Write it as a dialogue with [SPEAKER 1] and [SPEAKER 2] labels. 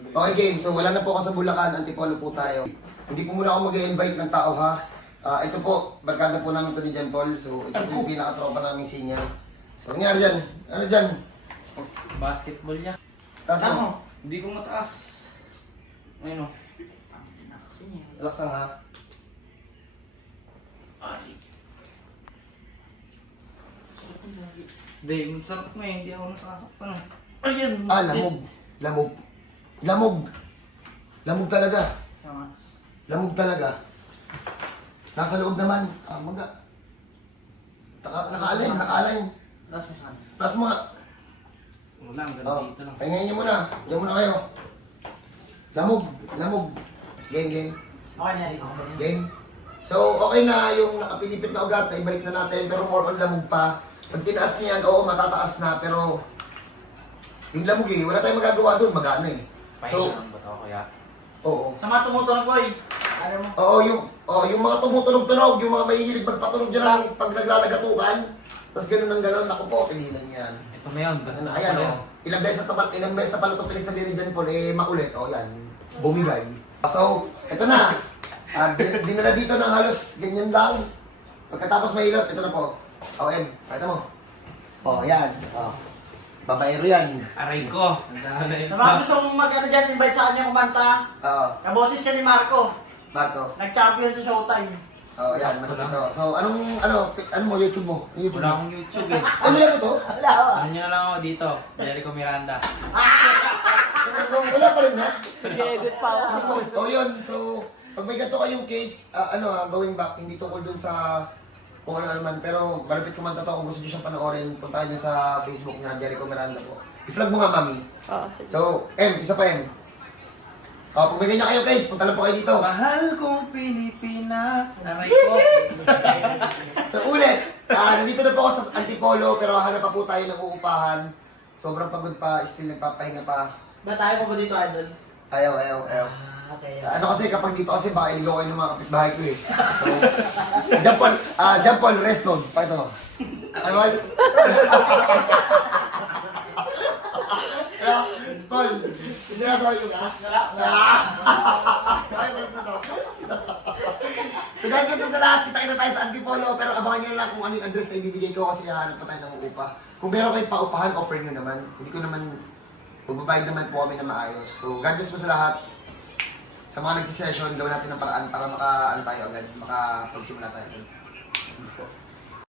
[SPEAKER 1] Okay, game. So, wala na po ako sa Bulacan. Antipolo po tayo. Hindi po muna ako mag-invite ng tao, ha? Ito po, barkada po namin ito ni John Paul. So, ito po yung pinaka-tropa namin senior. So, nangyari dyan? Ano dyan?
[SPEAKER 2] Basketball niya.
[SPEAKER 1] Taas mo.
[SPEAKER 2] Hindi ko mataas. Ayun o.
[SPEAKER 1] Relax lang, ha?
[SPEAKER 2] Ay. Hindi, masarap mo eh. Hindi ako nasakasaktan. Ayun!
[SPEAKER 1] Lamog. Lamog. Lamog. Lamog talaga.
[SPEAKER 2] Tama.
[SPEAKER 1] Lamog talaga. Nasa loob naman. Maga. Naka-align, naka-align.
[SPEAKER 2] Taas mo saan?
[SPEAKER 1] Taas mo nga.
[SPEAKER 2] Wala, ang ganda dito lang.
[SPEAKER 1] Pahingayin niyo muna. Diyan muna kayo. Lamog. Lamog. Game, game.
[SPEAKER 2] Okay na,
[SPEAKER 1] Game. So, okay na yung nakapilipit na ugat, na ibalik na natin, pero more on lamog pa. Pag tinaas niya yan, oo, matataas na, pero yung lamog eh, wala tayong magagawa doon, magano eh. So,
[SPEAKER 2] ba ito kaya?
[SPEAKER 1] oo.
[SPEAKER 3] Sa mga tumutunog ko
[SPEAKER 1] Oo, yung mga tumutunog-tunog, yung mga mahihilig magpatunog dyan lang pag naglalagatukan, tapos gano'n ng gano'n, ako po, pigilan yan.
[SPEAKER 2] Ito na yun.
[SPEAKER 1] Ano, ayan o, ilang beses na pala ito pinagsabihin ni John Paul, eh makulit, o yan, bumigay. So, ito na. Dinala dito ng halos ganyan lang. Pagkatapos mahilot, ito na po. M, pakita mo. Yan. Babaero yan.
[SPEAKER 2] Aray ko.
[SPEAKER 3] Sa mga gustong mag-ano dyan, invite sa kanya kumanta. Kaboses siya ni Marco.
[SPEAKER 1] Marco.
[SPEAKER 3] Nag-champion sa Showtime.
[SPEAKER 1] Yan, ito. So, ano mo, YouTube mo? YouTube
[SPEAKER 2] Wala
[SPEAKER 1] mo.
[SPEAKER 2] akong YouTube eh.
[SPEAKER 1] Ano lang ito?
[SPEAKER 3] Wala ko.
[SPEAKER 2] Ano nyo na lang ako dito? Jericho Miranda.
[SPEAKER 1] Wala pa rin na.
[SPEAKER 3] Nag-edit pa ako.
[SPEAKER 1] Yun. So, pag may ganito kayong case, going back, hindi tungkol dun sa kung ano man. Pero malapit kumanta to, kung gusto nyo siyang panoorin, punta nyo sa Facebook niya, Jericho Miranda po. I-flag mo nga, mami.
[SPEAKER 4] Sige.
[SPEAKER 1] So, isa pa M. Pag may ganyan kayo guys, punta lang po kayo dito.
[SPEAKER 2] Mahal kong Pilipinas. Aray ko.
[SPEAKER 1] So ulit, nandito na po ako sa Antipolo, pero hanap pa po tayo ng uupahan. Sobrang pagod pa, still nagpapahinga pa.
[SPEAKER 3] Ba tayo po ba dito, Idol?
[SPEAKER 1] Ayaw.
[SPEAKER 3] Okay.
[SPEAKER 1] Ano kasi, kapag dito kasi baka iligaw kayo ng mga kapitbahay ko eh. So, John Paul, rest mode. Pakita mo. Aywan. Paul, hindi na sorry ko ka? Ay, rest na to. So dahil kasi sa lahat, kita-kita tayo sa Antipolo, pero abangan nyo lang kung ano yung address na ibibigay ko kasi hahanap pa tayo ng uupa. Kung meron kayong paupahan, offer nyo naman. Hindi ko naman, magbabayad naman po kami na maayos. So God bless po sa lahat. Sa mga nagsisession, gawin natin ng paraan para tayo agad, makapagsimula tayo agad.